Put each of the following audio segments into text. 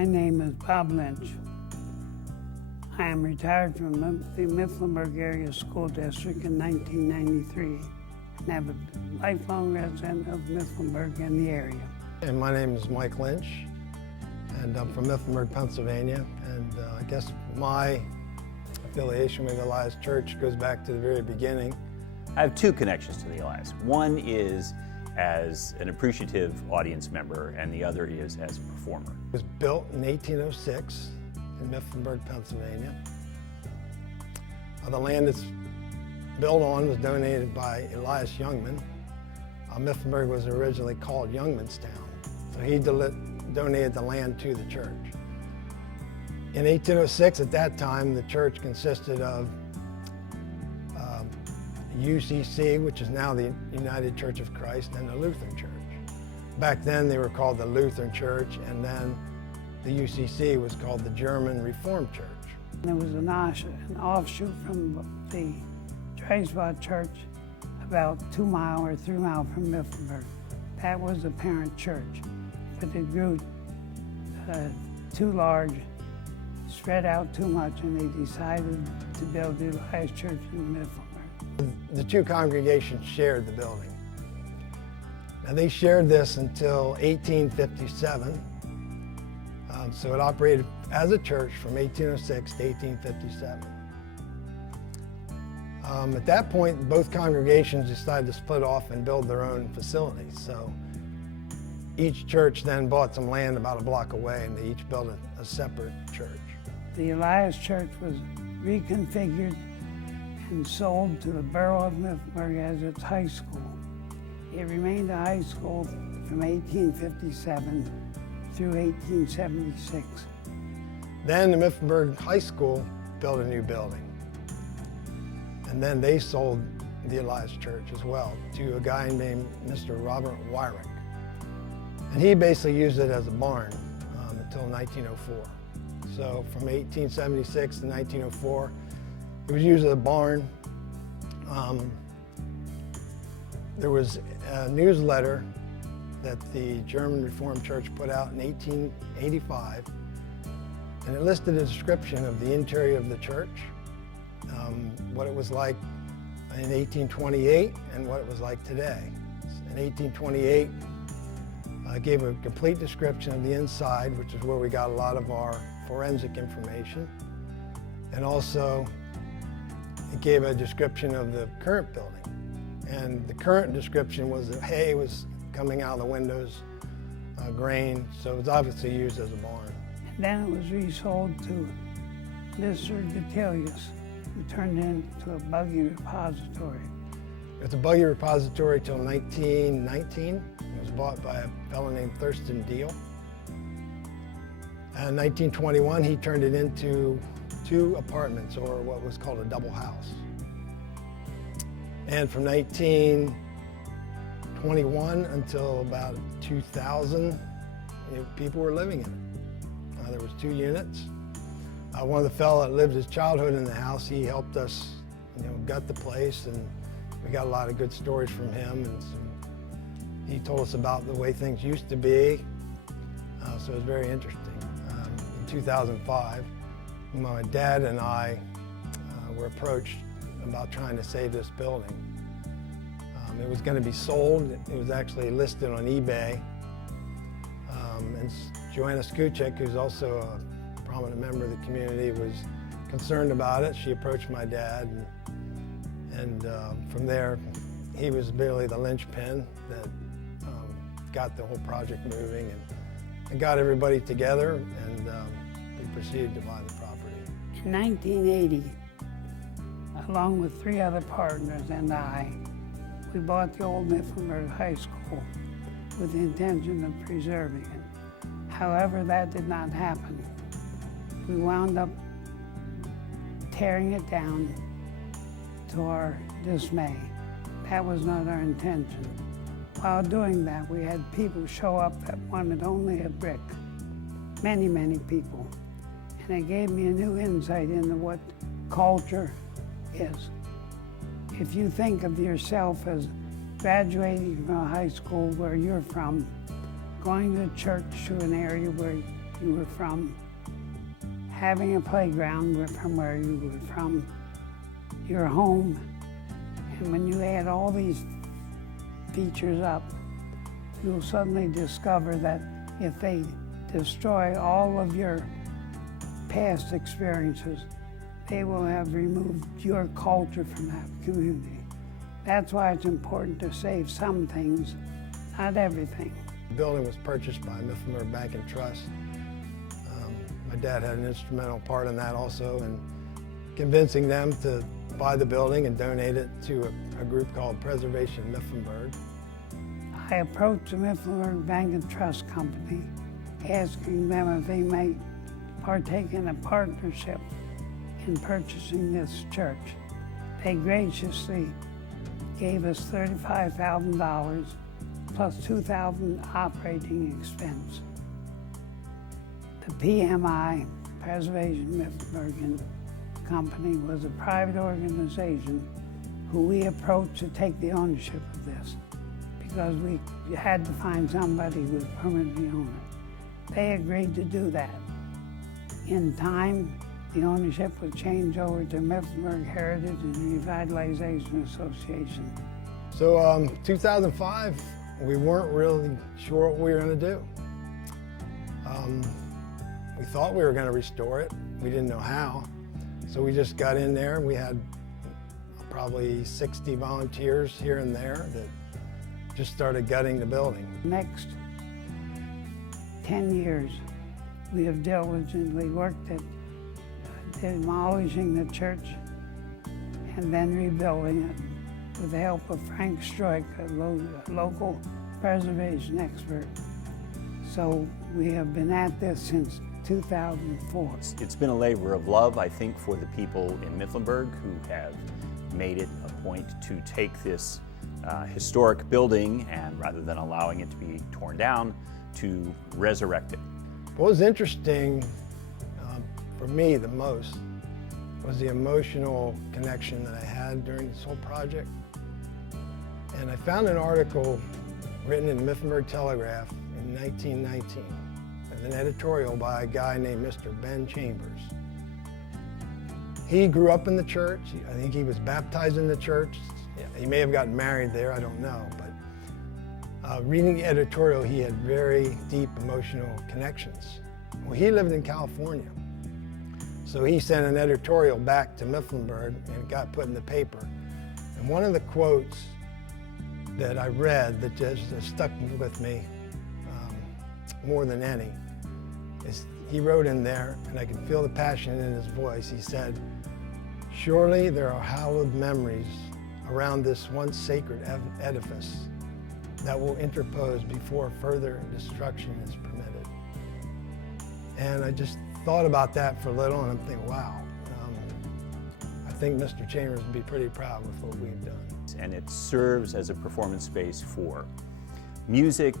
My name is Bob Lynch. I am retired from the Mifflinburg Area School District in 1993 and have a lifelong resident of Mifflinburg and the area. And my name is Mike Lynch, and I'm from Mifflinburg, Pennsylvania. And I guess my affiliation with Elias Church goes back to the very beginning. I have two connections to the Elias. One is as an appreciative audience member, and the other is as a performer. It was built in 1806 in Mifflinburg, Pennsylvania. The land it's built on was donated by Elias Youngman. Mifflinburg was originally called Youngmanstown, so he donated the land to the church. In 1806, at that time, the church consisted of UCC, which is now the United Church of Christ, and the Lutheran Church. Back then, they were called the Lutheran Church, and then the UCC was called the German Reformed Church. There was an offshoot from the Dreisbach Church about 2 mile or 3 mile from Mifflinburg. That was the parent church, but it grew too large, spread out too much, and they decided to build the Elias Church in Mifflinburg. The two congregations shared the building. Now they shared this until 1857, so it operated as a church from 1806 to 1857. At that point, both congregations decided to split off and build their own facilities. So each church then bought some land about a block away, and they each built a separate church. The Elias Church was reconfigured and sold to the borough of Mifflinburg as its high school. It remained a high school from 1857 through 1876. Then the Mifflinburg High School built a new building. And then they sold the Elias Church as well to a guy named Mr. Robert Wyrick. And he basically used it as a barn until 1904. So from 1876 to 1904, it was used as a barn. There was a newsletter that the German Reformed Church put out in 1885, and it listed a description of the interior of the church, what it was like in 1828 and what it was like today. In 1828, it gave a complete description of the inside, which is where we got a lot of our forensic information, and also it gave a description of the current building. And the current description was that hay was coming out of the windows, grain, so it was obviously used as a barn. And then it was resold to Mr. Gatilius, who turned it into a buggy repository. It was a buggy repository till 1919. It was bought by a fellow named Thurston Deal. In 1921, he turned it into 2 apartments, or what was called a double house. And from 1921 until about 2000, people were living in it. There was 2 units. One of the fellow that lived his childhood in the house, he helped us, gut the place, and we got a lot of good stories from him. And he told us about the way things used to be, so it was very interesting. In 2005, my dad and I were approached about trying to save this building. It was going to be sold. It was actually listed on eBay. And Joanna Skuchek, who's also a prominent member of the community, was concerned about it. She approached my dad, and from there, he was really the linchpin that got the whole project moving and got everybody together, and we proceeded to buy the property. In 1980, along with 3 other partners and I, we bought the old Mifflinburg High School with the intention of preserving it. However, that did not happen. We wound up tearing it down to our dismay. That was not our intention. While doing that, we had people show up that wanted only a brick. Many, many people. And it gave me a new insight into what culture is. If you think of yourself as graduating from a high school where you're from, going to church to an area where you were from, having a playground from where you were from, your home, and when you add all these features up, you'll suddenly discover that if they destroy all of your past experiences, they will have removed your culture from that community. That's why it's important to save some things, not everything. The building was purchased by Mifflinburg Bank and Trust. My dad had an instrumental part in that also, in convincing them to buy the building and donate it to a group called Preservation Mifflinburg. I approached the Mifflinburg Bank and Trust Company, asking them if they might partake in a partnership in purchasing this church. They graciously gave us $35,000 plus $2,000 operating expense. The PMI, Preservation Mifflinburg Company, was a private organization who we approached to take the ownership of this because we had to find somebody who would permanently own it. They agreed to do that. In time, the ownership was changed over to Mifflinburg Heritage and Revitalization Association. So 2005, we weren't really sure what we were going to do. We thought we were going to restore it. We didn't know how. So we just got in there. We had probably 60 volunteers here and there that just started gutting the building. Next 10 years, we have diligently worked at demolishing the church and then rebuilding it with the help of Frank Stroik, a local preservation expert. So we have been at this since 2004. It's been a labor of love, I think, for the people in Mifflinburg who have made it a point to take this historic building and, rather than allowing it to be torn down, to resurrect it. What was interesting for me the most was the emotional connection that I had during this whole project. And I found an article written in the Mifflinburg Telegraph in 1919. An editorial by a guy named Mr. Ben Chambers. He grew up in the church. I think he was baptized in the church. He may have gotten married there, I don't know. But reading the editorial, he had very deep emotional connections. Well, he lived in California. So he sent an editorial back to Mifflinburg and it got put in the paper. And one of the quotes that I read that just stuck with me more than any is he wrote in there, and I could feel the passion in his voice. He said, "Surely there are hallowed memories around this once sacred edifice that will interpose before further destruction is permitted." And I just thought about that for a little, and I'm thinking, wow, I think Mr. Chambers would be pretty proud with what we've done. And it serves as a performance space for music,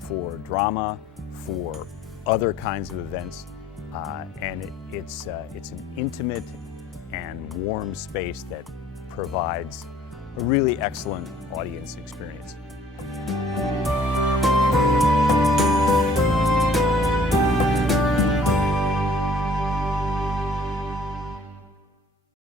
for drama, for other kinds of events, and it's an intimate and warm space that provides a really excellent audience experience.